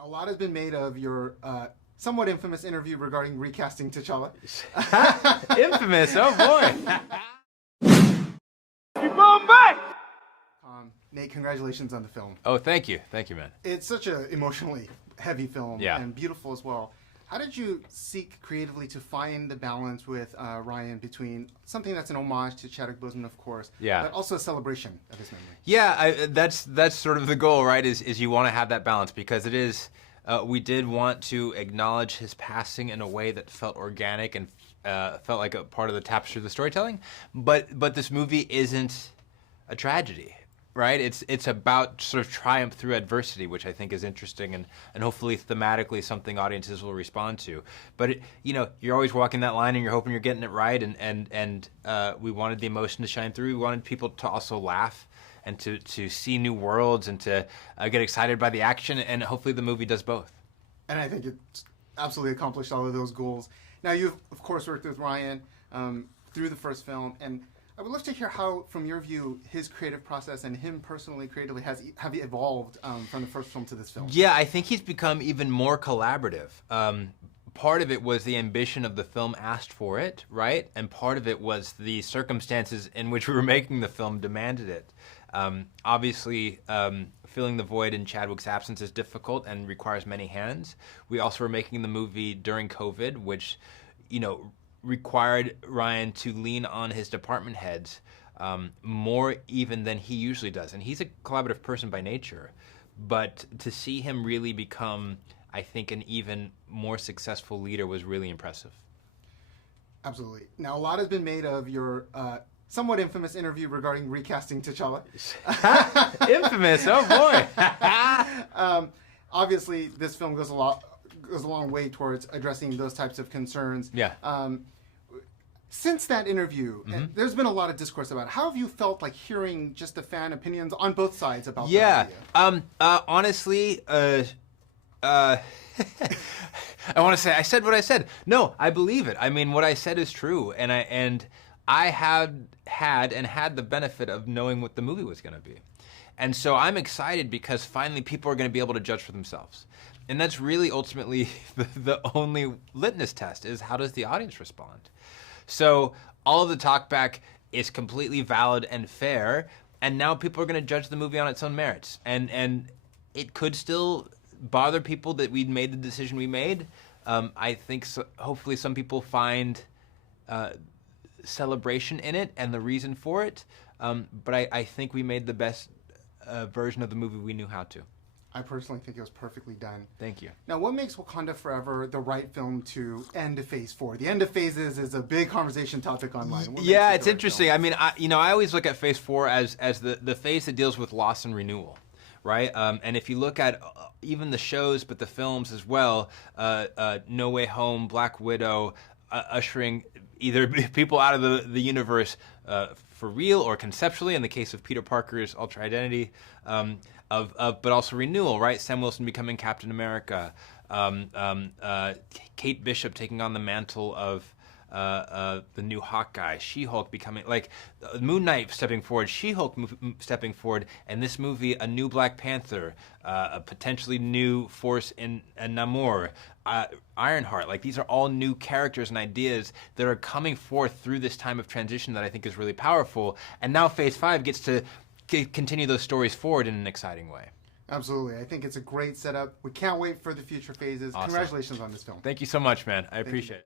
Now, a lot has been made of your somewhat infamous interview regarding recasting T'Challa. Infamous? Oh boy! Keep on back! Nate, congratulations on the film. Oh, thank you, man. It's such an emotionally heavy film, Yeah. and beautiful as well. How did you seek creatively to find the balance with Ryan between something that's an homage to Chadwick Boseman, of course, Yeah. but also a celebration of his memory? Yeah, that's sort of the goal, right? Is you want to have that balance because it is. We did want to acknowledge his passing in a way that felt organic and felt like a part of the tapestry of the storytelling. But this movie isn't a tragedy, right? It's about sort of triumph through adversity, which I think is interesting and hopefully thematically something audiences will respond to. But you're always walking that line and you're hoping you're getting it right. And we wanted the emotion to shine through. We wanted people to also laugh and to see new worlds and to get excited by the action, and hopefully the movie does both. And I think it's absolutely accomplished all of those goals. Now, you've, of course, worked with Ryan through the first film, and I would love to hear how, from your view, his creative process and him personally creatively have evolved from the first film to this film. Yeah, I think he's become even more collaborative. Part of it was the ambition of the film asked for it, right? And part of it was the circumstances in which we were making the film demanded it. Obviously, filling the void in Chadwick's absence is difficult and requires many hands. We also were making the movie during COVID, which, required Ryan to lean on his department heads more even than he usually does. And he's a collaborative person by nature. But to see him really become, I think, an even more successful leader was really impressive. Absolutely. Now, a lot has been made of your somewhat infamous interview regarding recasting T'Challa. Infamous? Oh boy! Obviously, this film goes a long way towards addressing those types of concerns. Yeah. Since that interview, and there's been a lot of discourse about it. How have you felt like hearing just the fan opinions on both sides about that idea? Honestly, I want to say I said what I said. No, I believe it. I mean, what I said is true, and I had the benefit of knowing what the movie was going to be. And so I'm excited because finally people are going to be able to judge for themselves. And that's really ultimately the only litmus test is how does the audience respond? So all of the talkback is completely valid and fair, and now people are going to judge the movie on its own merits. And it could still bother people that we'd made the decision we made. I think hopefully some people find celebration in it and the reason for it, but I think we made the best version of the movie we knew how to. I personally think it was perfectly done. Thank you. Now, what makes Wakanda Forever the right film to end Phase 4? The end of phases is a big conversation topic online. Yeah, it's interesting. Film? I mean, I always look at Phase 4 as the phase that deals with loss and renewal, right? And if you look at even the shows, but the films as well, No Way Home, Black Widow, ushering either people out of the universe for real or conceptually, in the case of Peter Parker's Ultra Identity, but also renewal, right? Sam Wilson becoming Captain America, Kate Bishop taking on the mantle of the new Hawkeye, She-Hulk becoming, Moon Knight stepping forward, She-Hulk stepping forward, and this movie, a new Black Panther, a potentially new force in Namor, Ironheart. These are all new characters and ideas that are coming forth through this time of transition that I think is really powerful. And now Phase 5 gets to continue those stories forward in an exciting way. Absolutely. I think it's a great setup. We can't wait for the future phases. Awesome. Congratulations on this film. Thank you so much, man. I appreciate it.